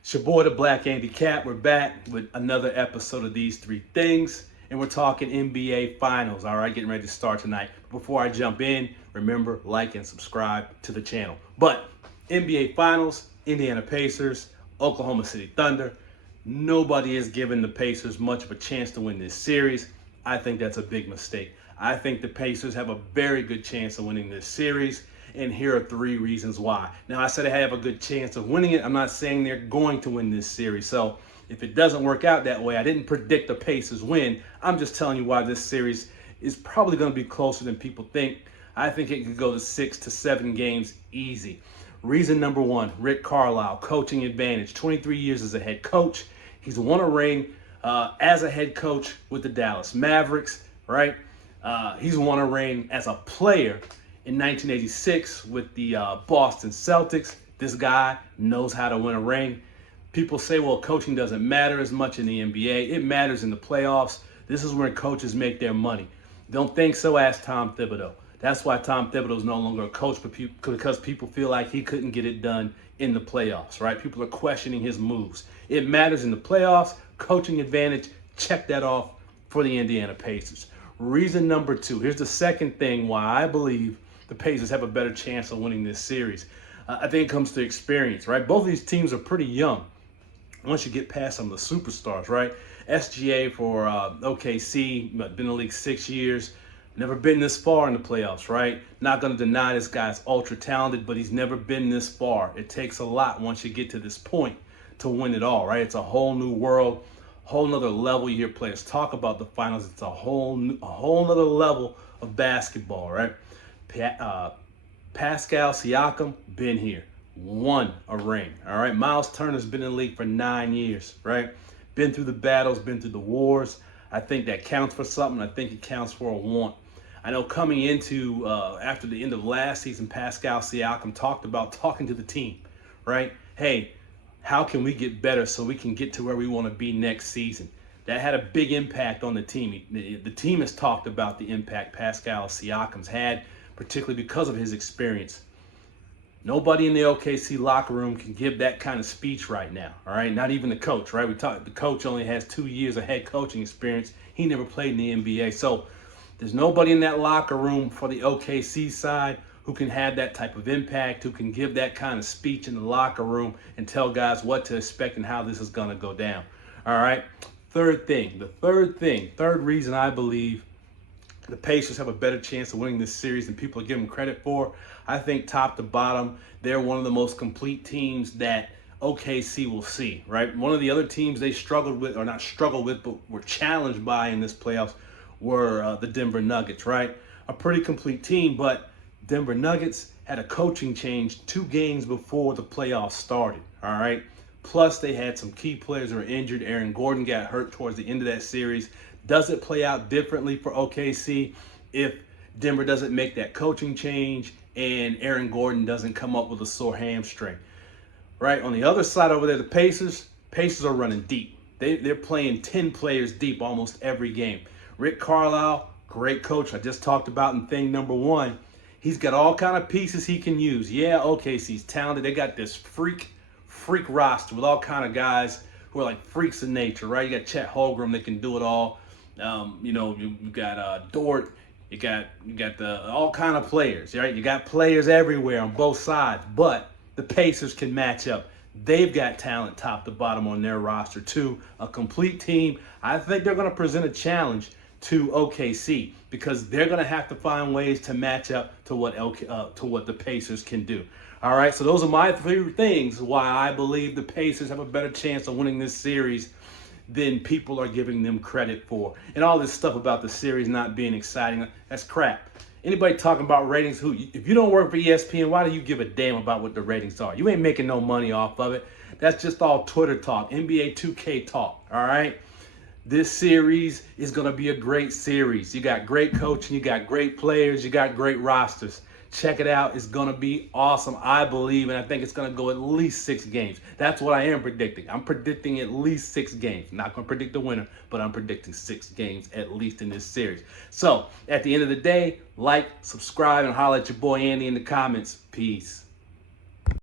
It's your boy, the Black Andy Cat. We're back with another episode of These Three Things, and we're talking NBA Finals. All right, getting ready to start tonight. Before I jump in, remember, like and subscribe to the channel. But NBA Finals, Indiana Pacers, Oklahoma City Thunder. Nobody is giving the Pacers much of a chance to win this series. I think that's a big mistake. I think the Pacers have a very good chance of winning this series. And here are three reasons why. Now, I said I have a good chance of winning it. I'm not saying they're going to win this series. So if it doesn't work out that way, I didn't predict the Pacers win. I'm just telling you why this series is probably going to be closer than people think. I think it could go to 6 to 7 games easy. Reason number one, Rick Carlisle, coaching advantage. 23 years as a head coach. He's won a ring as a head coach with the Dallas Mavericks, right? He's won a ring as a player in 1986 with the Boston Celtics. This guy knows how to win a ring. People say, well, coaching doesn't matter as much in the NBA. It matters in the playoffs. This is where coaches make their money. Don't think so, ask Tom Thibodeau. That's why Tom Thibodeau is no longer a coach, because people feel like he couldn't get it done in the playoffs, right? People are questioning his moves. It matters in the playoffs. Coaching advantage, check that off for the Indiana Pacers. Reason number two, here's the second thing why I believe the Pacers have a better chance of winning this series. I think it comes to experience, right? Both of these teams are pretty young once you get past some of the superstars, right? SGA for OKC, been in the league 6 years, never been this far in the playoffs, right? Not going to deny this guy's ultra talented, but he's never been this far. It takes a lot once you get to this point to win it all, right? It's a whole new world, whole nother level. You hear players talk about the finals. It's a whole nother level of basketball, right? Pascal Siakam, been here, won a ring, all right? Miles Turner's been in the league for 9 years, right? Been through the battles, been through the wars. I think that counts for something. I think it counts for a want. I know coming into, after the end of last season, Pascal Siakam talked about talking to the team, right? Hey, how can we get better so we can get to where we want to be next season? That had a big impact on the team. The team has talked about the impact Pascal Siakam's had, particularly because of his experience. Nobody in the OKC locker room can give that kind of speech right now, all right? Not even the coach, right? The coach only has 2 years of head coaching experience. He never played in the NBA. So there's nobody in that locker room for the OKC side who can have that type of impact, who can give that kind of speech in the locker room and tell guys what to expect and how this is going to go down, all right? Third reason I believe the Pacers have a better chance of winning this series than people are giving credit for. I think top to bottom, they're one of the most complete teams that OKC will see, right? One of the other teams they struggled with, or not struggled with, but were challenged by in this playoffs were the Denver Nuggets, right? A pretty complete team, but Denver Nuggets had a coaching change 2 games before the playoffs started, all right? Plus, they had some key players that were injured. Aaron Gordon got hurt towards the end of that series. Does it play out differently for OKC if Denver doesn't make that coaching change and Aaron Gordon doesn't come up with a sore hamstring? Right, on the other side over there, the Pacers are running deep. They're playing 10 players deep almost every game. Rick Carlisle, great coach. I just talked about in thing number one. He's got all kind of pieces he can use. Yeah, OKC's talented. They got this freak roster with all kind of guys who are like freaks in nature, right? You got Chet Holmgren that can do it all. You got Dort. You got the all kind of players, right? You got players everywhere on both sides, but the Pacers can match up. They've got talent top to bottom on their roster too. A complete team. I think they're going to present a challenge to OKC because they're going to have to find ways to match up to what the Pacers can do. All right, so those are my 3 things why I believe the Pacers have a better chance of winning this series than people are giving them credit for. And all this stuff about the series not being exciting, that's crap. Anybody talking about ratings, if you don't work for ESPN, why do you give a damn about what the ratings are? You ain't making no money off of it. That's just all Twitter talk, NBA 2K talk, all right? This series is going to be a great series. You got great coaching, you got great players, you got great rosters. Check it out. It's going to be awesome, I believe, and I think it's going to go at least 6 games. That's what I am predicting. I'm predicting at least 6 games. Not going to predict the winner, but I'm predicting 6 games at least in this series. So, at the end of the day, like, subscribe, and holler at your boy Andy in the comments. Peace.